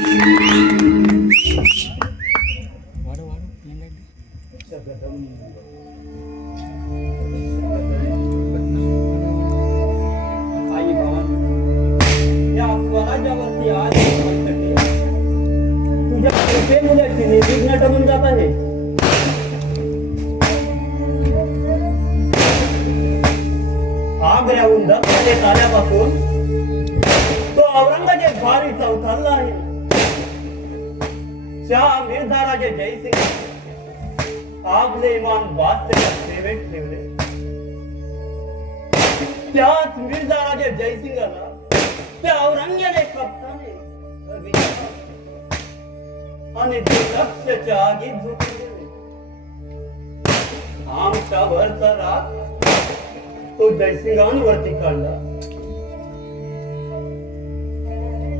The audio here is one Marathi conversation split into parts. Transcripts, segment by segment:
आई भावांनो, या स्वराज्यावरती आज तुझ्या कृपेमुळे निर्विघ्न टळून जात आहे. आग्र्याहून दत्तलेत आल्यापासून तो औरंगजेब भारी चौथारला आहे. शाह मिर्झा राजे जयसिंग आपले इमाम बादशाह सेवेत ठेवले. त्याच मिर्झा राजे जयसिंगाला त्या औरंगजेबाने कप्ताने आणि ते लक्षच्या आगीत झोपून दिले. आमच्या वरचा राग तो जयसिंगांवरती काढला.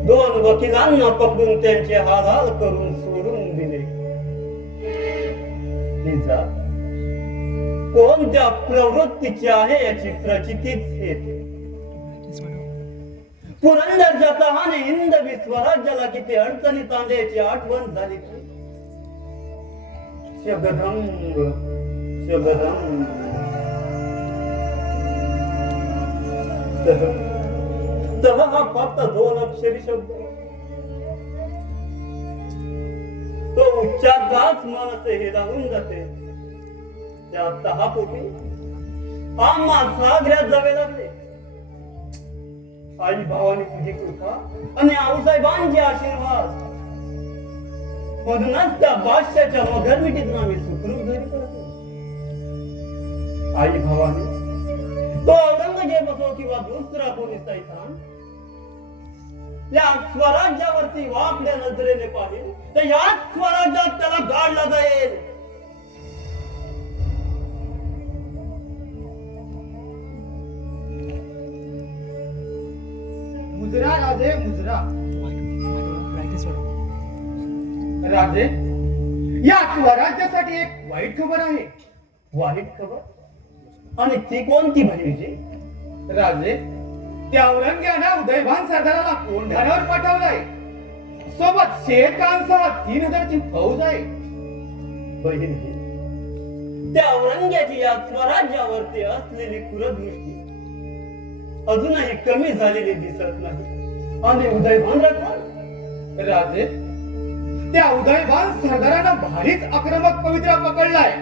दोन वकिलांना पकडून त्यांचे हाल करून सोडून दिले. कोणत्या प्रवृत्तीची आहे याची प्रचितीच येते. पुरंदरच्या तहाने हिंदवी स्वराज्याला किती अडचणीत आणल्याची आठवण झाली. शब्दभंग शब्दभंग तह हा फक्त दोन अक्षरी शब्द. तो उच्चारच मनसे हिरावून जाते. त्या तहापोटी आम्हा सागऱ्यात जावे लागले. आई भावाने तुझी कृपा आणि आऊसाहेबांचे आशीर्वाद मधूनच त्या बादशाच्या मगरमिटीतून आम्ही सुखरूप घरी करतो. आई भावाने तो औरंगजेब असो किंवा दुसरा कोणी सैतान या स्वराज्यावरती वाकड्या नजरेने पाहिजे तर या स्वराज्यात त्याला गाडला जाईल. मुजरा राजे मुजरा. राजे, या स्वराज्यासाठी एक वाईट खबर आहे. वाईट खबर? आणि ती कोणती म्हणजे? राजे, त्या औरंग्यानं उदयभान सरदाराला कोंढाण्यावर पाठवलंय. सोबत शेर खानसह 3000ची फौज आहे. बहिणजी, त्या औरंग्याची या स्वराज्यावरती असलेली कुरदृष्टी अजूनही कमी झालेली दिसत नाही. आणि उदयभान राजे, त्या उदयभान सरदारानं भारीच आक्रमक पवित्रा पकडलाय.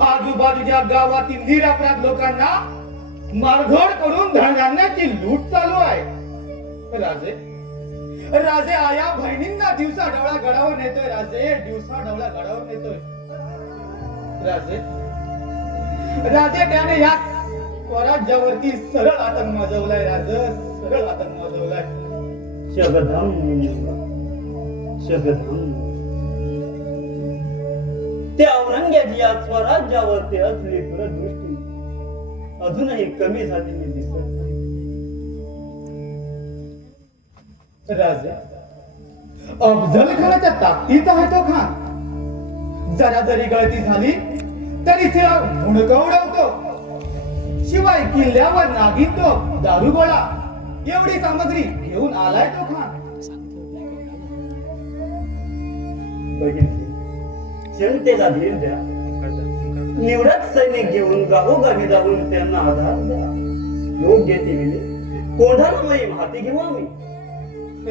आजूबाजूच्या गावातील निरपराध लोकांना मारझोड करून धनधान्याची लूट चालू आहे. राजे, राजे आया बहिणींना दिवसा ढवळा गडावर नेतोय. राजे, दिवसा ढवळा गडावर नेतोय. राजे, राजे त्याने या स्वराज्यावरती सरळ आतंक माजवलाय. राजे, सरळ आतंक माजवलाय. शब्दम शब्दम त्या औरंग्याची या स्वराज्यावरती असलेली दूरदृष्टी अजूनही कमी झालेली दिसत नाही. राजा, अफजल खानाच्या ताकदीचा आहे तो खान. जरा जरी गळती झाली तरी तिला हुणकवडवतो. शिवाय किल्ल्यावर नागिन तो दारुगोळा एवढी सामग्री घेऊन आलाय तो खान. जनतेला धीर द्या. निवडक सैनिक घेऊन गावोगावी जाऊन त्यांना आधार द्या. योग्य ते वेळी कोंढाणा मोहीम हाती घेऊ आम्ही.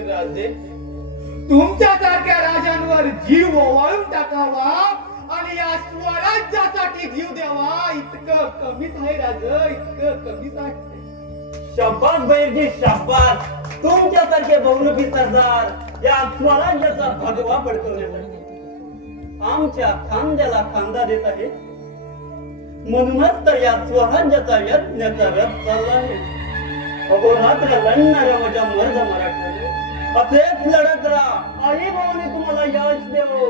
राजे, तुमच्या सारख्या राजांवर जीव ओवाळून टाकावा आणि या स्वराज्यासाठी जीव द्यावा इतकं कमीच आहे. राजा, इतकं कमीच आहे. शाबास बहिरजी, शाबास. तुमच्यासारखे बहुमुखी सरदार या स्वराज्याचा भगवा पडकवण्यासाठी आमच्या खांद्याला खांदा देत आहे. म्हणूनच तर या स्वराज्याचा यज्ञाचा रथ चालला आहे. अहोरात्र लढणाऱ्या माझ्या मर्द मराठा असेच लढत राहा. आई भावाने तुम्हाला यश देवो.